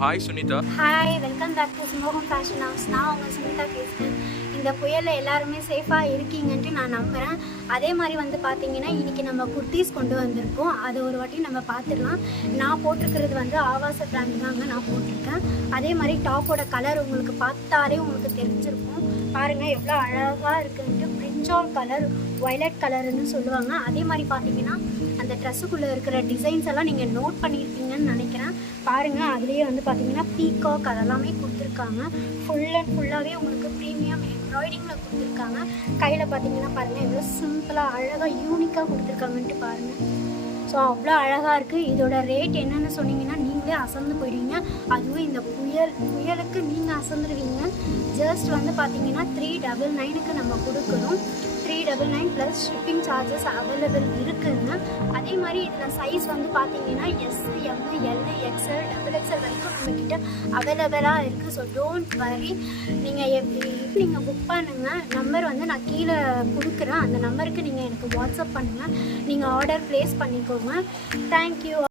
Hi Sunitha. Hi, welcome back to Simogam fashion house. நான் உங்கள் சுனிதா பேசுகிறேன். இந்த புயலில் எல்லாருமே சேஃபாக இருக்கீங்கன்ட்டு நான் நம்புகிறேன். அதே மாதிரி வந்து பார்த்தீங்கன்னா இன்றைக்கி நம்ம குர்த்தீஸ் கொண்டு வந்திருக்கோம். அது ஒரு வாட்டி நம்ம பார்த்துடலாம். நான் போட்டிருக்கிறது வந்து ஆவாச பிராண்ட் தாங்க நான் போட்டிருக்கேன். அதே மாதிரி டாப்போட கலர் உங்களுக்கு பார்த்தாலே உங்களுக்கு தெரிஞ்சிருக்கும். பாருங்கள் எவ்வளோ அழகாக இருக்குன்ட்டு. பிரிஞ்சால் கலர், வயலட் கலர்னு சொல்லுவாங்க. அதே மாதிரி பார்த்தீங்கன்னா அந்த ட்ரெஸ்ஸுக்குள்ளே இருக்கிற டிசைன்ஸ் எல்லாம் நீங்கள் நோட் பண்ணியிருப்பீங்கன்னு நினைக்கிறேன். பாருங்கள், அதுலேயே வந்து பார்த்தீங்கன்னா பீகாக் அதெல்லாமே கொடுத்துருக்காங்க. ஃபுல் அண்ட் ஃபுல்லாகவே உங்களுக்கு ப்ரீமியம் எம்ப்ராய்டிங்கில் கொடுத்துருக்காங்க. கையில் பார்த்தீங்கன்னா பாருங்கள் எவ்வளோ சிம்பிளாக அழகாக யூனிக்காக கொடுத்துருக்காங்கன்ட்டு பாருங்கள். ஸோ அவ்வளோ அழகாக இருக்குது. இதோட ரேட் என்னென்னு சொன்னீங்கன்னா நீங்களே அசந்து போயிடுவீங்க. அதுவும் இந்த புயலுக்கு நீங்கள் அசந்துடுவீங்க. ஜஸ்ட் வந்து பார்த்தீங்கன்னா 399க்கு நம்ம கொடுக்கணும். 399 ப்ளஸ் ஷிப்பிங் சார்ஜஸ் அவைலபிள் இருக்குதுங்க. அதே மாதிரி இதில் சைஸ் வந்து பார்த்தீங்கன்னா S, M, L, XL, XXL வரைக்கும் நம்மக்கிட்ட அவைலபிளாக இருக்குது. So don't worry. நீங்கள் புக் பண்ணுங்கள். நம்பர் வந்து நான் கீழே கொடுக்குறேன். அந்த நம்பருக்கு நீங்கள் எனக்கு வாட்ஸ்அப் பண்ணுங்கள். நீங்கள் ஆர்டர் ப்ளேஸ் பண்ணிக்கோங்க. தேங்க்யூ.